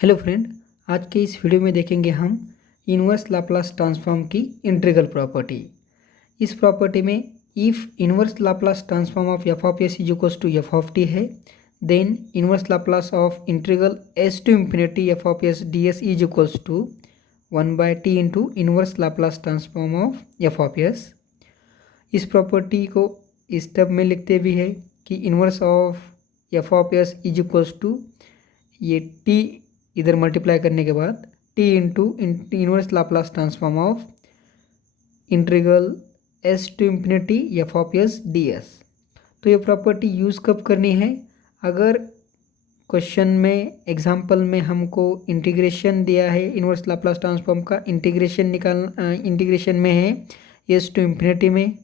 Hello friend, आज के इस वीडियो में देखेंगे हम इनवर्स लाप्लास ट्रांसफॉर्म की इंटीग्रल प्रॉपर्टी। इस प्रॉपर्टी में if inverse Laplace transform of F of S is equals to F of T है, then inverse Laplace of integral S to infinity F of S D S is equals to 1/t into inverse Laplace transform of F of S. इस property को इस term में लिखते भी है कि inverse of F of S is equals to ये t इधर मल्टीप्लाई करने के बाद t into inverse Laplace transform of integral S to infinity F of S D s. तो ये प्रॉपर्टी यूज़ कब करनी है? अगर क्वेश्चन में एग्जांपल में हमको इंटीग्रेशन दिया है, इनवर्स लाप्लास ट्रांसफॉर्म का इंटीग्रेशन में है एस टू इंफिनिटी में,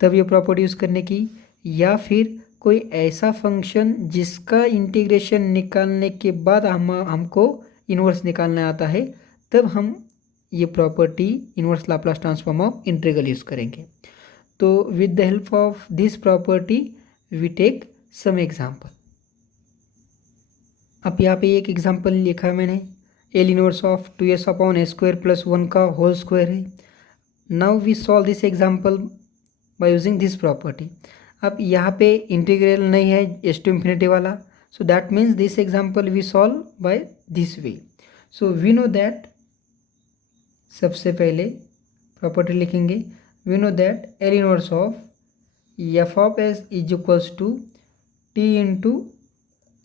तब ये प्रॉपर्टी यूज़ करने की, या फिर कोई ऐसा फंक्शन जिसका इंटीग्रेशन निकालने के बाद हमको इन्वर्स निकालना आता है, तब हम ये property inverse Laplace transform of integral use करेंगे। तो with the help of this property we take some example. अब यहाँ पे एक एग्जांपल लिखा है मैंने, L inverse of 2s upon a square plus 1 का होल स्क्वायर है। Now we solve this example by using this property. अब यहाँ पे इंटीग्रल नहीं है एस टू इंफिनिटी वाला, so that means this example we solve by this way. So we know that, सबसे पहले प्रॉपर्टी लिखेंगे, we know that L inverse of F of S is equals to T into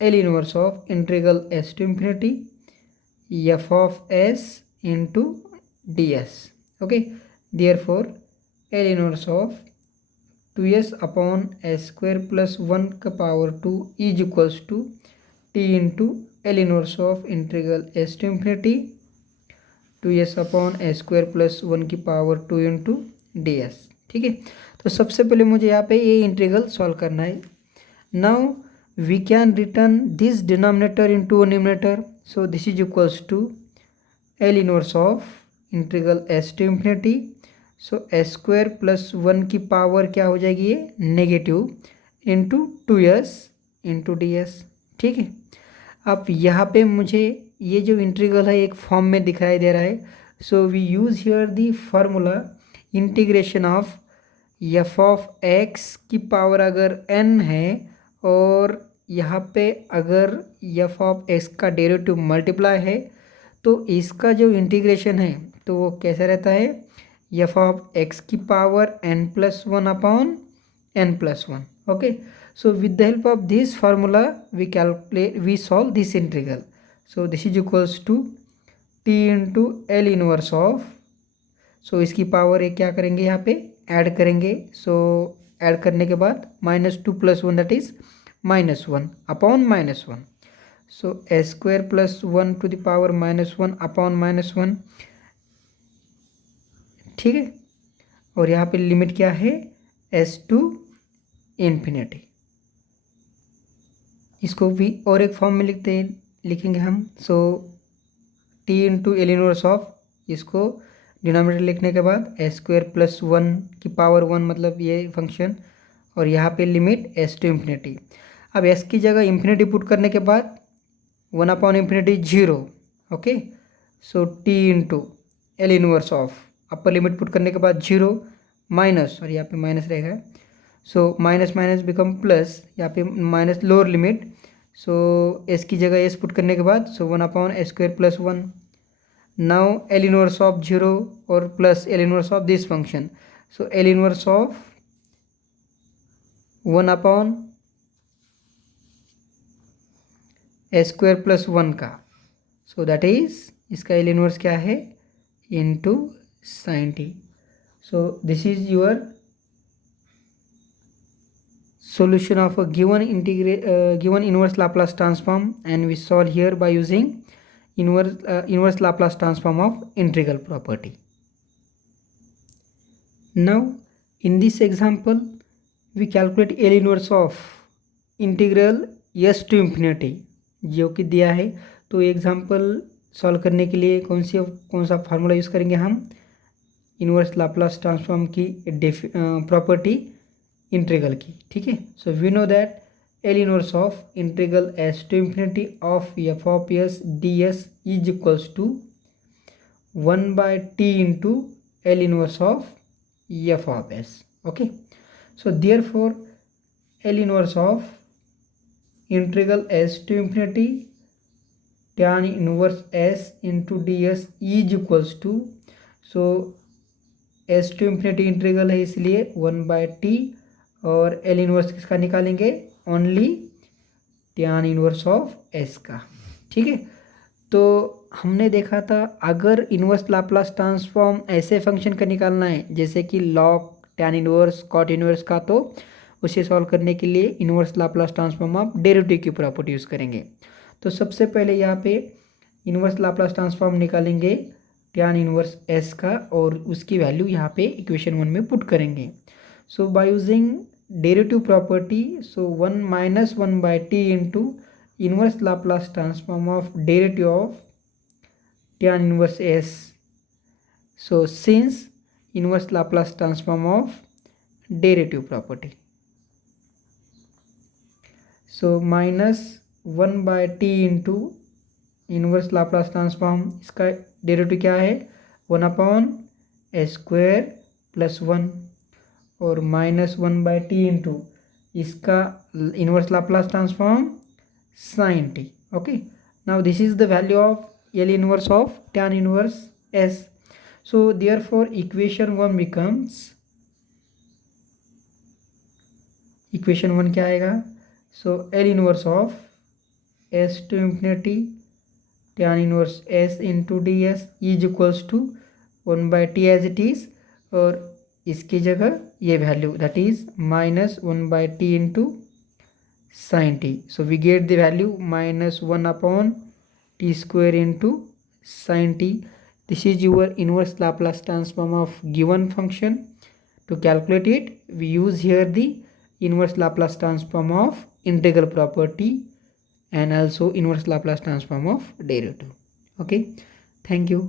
L inverse of integral S to infinity F of s into d s. Okay, therefore L inverse of 2s upon a square plus 1 का power 2 is equals to T into L inverse of integral S to infinity 2s upon a square plus 1 की power 2 into d s. ठीक है, तो सबसे पहले मुझे यहाँ पे ये इंटीग्रल सॉल्व करना है। Now we can return this denominator into numerator, so this is equals to L inverse of integral S to infinity, so a square plus 1 की पावर क्या हो जाएगी, ये negative, into 2s into d s. ठीक है, अब यहाँ पे मुझे ये जो इंटीग्रल है एक फॉर्म में दिखाई दे रहा है, so we use here the formula integration of F of x की पावर अगर n है और यहाँ पे अगर एफ ऑफ एक्स का डेरिवेटिव मल्टीप्लाई है, तो इसका जो इंटीग्रेशन है तो वो कैसा रहता है, एफ ऑफ एक्स की power n plus 1 upon n plus 1। Okay, so with the help of this formula we solve this integral. So this is equals to T into L inverse of, so इसकी power एक क्या करेंगे यहाँ पे add करेंगे, सो add करने के बाद -2 + 1 that is -1 upon -1, so a square plus 1 to the power -1 upon -1। ठीक है, और यहाँ पे लिमिट क्या है, एस टू इंफिनिटी। इसको भी और एक फॉर्म में लिखेंगे हम, so T into L inverse of, इसको डिनोमिनेटर लिखने के बाद ए स्क्वायर प्लस 1 की पावर 1 मतलब ये फंक्शन, और यहाँ पे लिमिट एस टू इंफिनिटी। अब एस की जगह इंफिनिटी पुट करने के बाद 1 upon infinity 0। Okay, so T into L inverse of, upper limit put करने के बाद 0 माइनस, और यहाँ पे माइनस रहेगा, so minus minus become plus, यहाँ पे माइनस लोअर लिमिट, सो एस की जगह एस पुट करने के बाद सो 1 upon a square plus 1। Now L inverse of 0 और plus L inverse of this function, so L inverse of 1 upon a square plus 1 का, so that is इसका L inverse क्या है, into sin t। So this is your solution of a given inverse Laplace transform, and we solve here by using inverse Laplace transform of integral property. Now in this example we calculate L inverse of integral s to infinity जो कि दिया है। तो example solve करने के लिए कौन सा फार्मूला यूज़ करेंगे हम, इनवर्स लाप्लास ट्रांसफॉर्म की प्रॉपर्टी इंटीग्रल की। ठीक है, so we know that L inverse of integral s to infinity of f of s ds is equals to 1 by t into L inverse of f of s. Okay, so therefore L inverse of integral s to infinity tan inverse s into ds is equals to, so s to infinity integral है इसलिए 1/t, और L inverse किसका निकालेंगे, only tan inverse of s का। ठीक है, तो हमने देखा था अगर इनवर्स लाप्लास ट्रांसफॉर्म ऐसे फंक्शन का निकालना है जैसे कि log tan inverse cot inverse का, तो उसे सॉल्व करने के लिए इनवर्स लाप्लास ट्रांसफॉर्म आप डेरिवेटिव की प्रॉपर्टी यूज़ करेंगे। तो सबसे पहले यहाँ पे इनवर्स लाप्लास ट्रांसफॉर्म निकालेंगे टैन इनवर्स एस का, और उसकी वैल्यू यहाँ पे इक्वेशन 1 में पुट करेंगे। So by using derivative property, so 1 minus 1/t into inverse Laplace transform of derivative of tan inverse S. So since inverse Laplace transform of derivative property, so minus 1/t into inverse Laplace transform, इसका derivative क्या है, 1/s² plus 1, और minus 1/t into इसका inverse Laplace transform sin t। Okay, now this is the value of L inverse of tan inverse s। So therefore equation 1 becomes, equation 1 क्या आएगा, so L inverse of s to infinity tan inverse s into d S is equals to 1/t as it is, और इसकी जगह ये value that is minus 1/t into sin t। So we get the value minus 1/t² into sin t। This is your inverse Laplace transform of given function. To calculate it we use here the inverse Laplace transform of integral property and also inverse Laplace transform of derivative. Okay, thank you.